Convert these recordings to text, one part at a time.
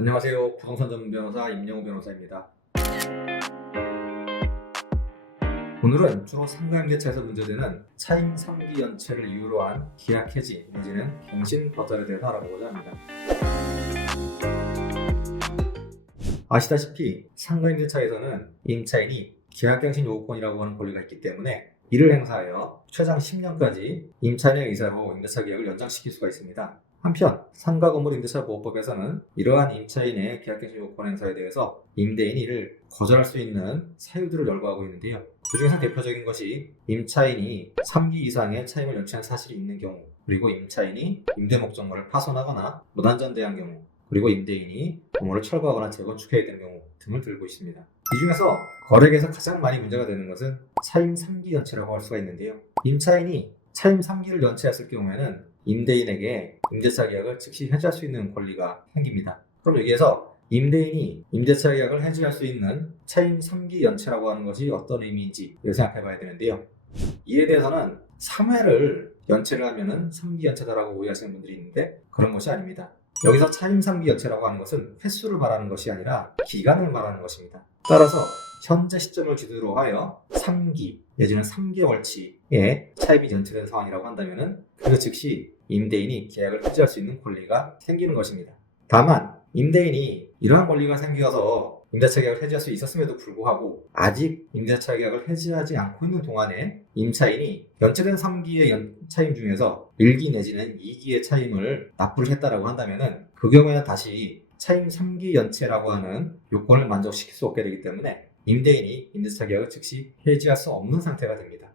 안녕하세요. 부동산 전문 변호사 임영우 변호사입니다. 오늘은 주로 상가임대차에서 문제되는 차임 3기 연체를 이유로 한 계약 해지 내지는 갱신 거절에 대해서 알아보고자 합니다. 아시다시피 상가임대차에서는 임차인이 계약갱신 요구권이라고 하는 권리가 있기 때문에 이를 행사하여 최장 10년까지 임차인의 의사로 임대차 계약을 연장시킬 수가 있습니다. 한편 상가건물임대차보호법에서는 이러한 임차인의 계약갱신 요구권 행사에 대해서 임대인이 이를 거절할 수 있는 사유들을 열거하고 있는데요. 그중에서 대표적인 것이 임차인이 3기 이상의 차임을 연체한 사실이 있는 경우, 그리고 임차인이 임대 목적물을 파손하거나 무단전대한 경우, 그리고 임대인이 건물을 철거하거나 재건축해야 되는 경우 등을 들고 있습니다. 이 중에서 거래계에서 가장 많이 문제가 되는 것은 차임 3기 연체라고 할 수가 있는데요. 임차인이 차임 3기를 연체했을 경우에는 임대인에게 임대차 계약을 즉시 해지할 수 있는 권리가 생깁니다. 그럼 여기에서 임대인이 임대차 계약을 해지할 수 있는 차임 3기 연체라고 하는 것이 어떤 의미인지 생각해 봐야 되는데요. 이에 대해서는 3회를 연체를 하면은 3기 연체다라고 오해하시는 분들이 있는데 그런 것이 아닙니다. 여기서 차임 3기 연체라고 하는 것은 횟수를 말하는 것이 아니라 기간을 말하는 것입니다. 따라서 현재 시점을 기준으로 하여 3기 내지는 3개월치의 차임이 연체된 상황이라고 한다면 그 즉시 임대인이 계약을 해지할 수 있는 권리가 생기는 것입니다. 다만 임대인이 이러한 권리가 생겨서 임대차 계약을 해지할 수 있었음에도 불구하고 아직 임대차 계약을 해지하지 않고 있는 동안에 임차인이 연체된 3기의 차임 중에서 1기 내지는 2기의 차임을 납부를 했다라고 한다면 그 경우에는 다시 차임 3기 연체라고 하는 요건을 만족시킬 수 없게 되기 때문에 임대인이 임대차 계약을 즉시 해지할 수 없는 상태가 됩니다.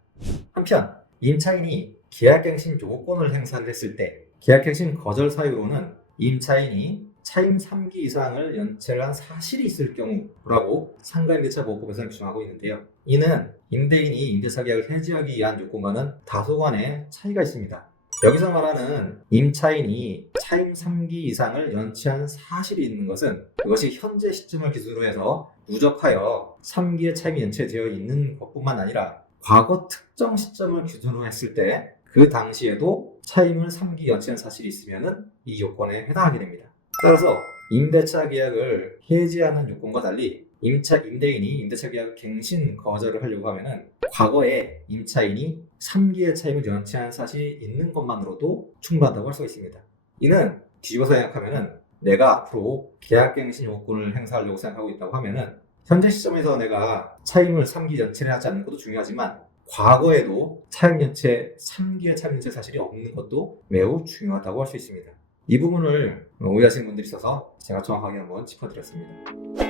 한편 임차인이 계약갱신 요건을 행사를 했을 때 계약갱신 거절 사유로는 임차인이 차임 3기 이상을 연체를 한 사실이 있을 경우라고 상가임대차보호법에서는 규정하고 있는데요. 이는 임대인이 임대차 계약을 해지하기 위한 요건과는 다소간의 차이가 있습니다. 여기서 말하는 임차인이 차임 3기 이상을 연체한 사실이 있는 것은 그것이 현재 시점을 기준으로 해서 누적하여 3기의 차임이 연체되어 있는 것뿐만 아니라 과거 특정 시점을 기준으로 했을 때 그 당시에도 차임을 3기 연체한 사실이 있으면 이 요건에 해당하게 됩니다. 따라서 임대차 계약을 해지하는 요건과 달리 임대인이 임대차 계약 갱신 거절을 하려고 하면 과거에 임차인이 3기의 차임을 연체한 사실이 있는 것만으로도 충분하다고 할 수가 있습니다. 이는 뒤집어서 생각하면 내가 앞으로 계약갱신 요건을 행사하려고 생각하고 있다고 하면 현재 시점에서 내가 차임을 3기 연체를 하지 않는 것도 중요하지만 과거에도 차임 연체 3기의 차임 연체 사실이 없는 것도 매우 중요하다고 할 수 있습니다. 이 부분을 오해하시는 분들이 있어서 제가 정확하게 한번 짚어드렸습니다.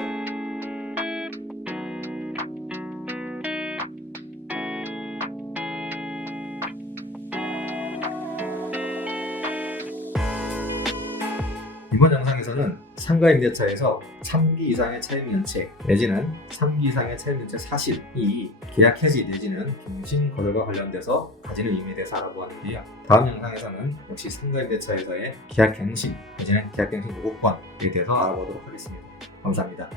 이번 영상에서는 상가임대차에서 3기 이상의 차임 연체 내지는 3기 이상의 차임 연체 사실이 계약 해지 내지는 갱신 거절과 관련돼서 가지는 의미에 대해서 알아보았는데요. 다음 영상에서는 역시 상가임대차에서의 계약 갱신 내지는 계약 갱신 요구권에 대해서 알아보도록 하겠습니다. 감사합니다.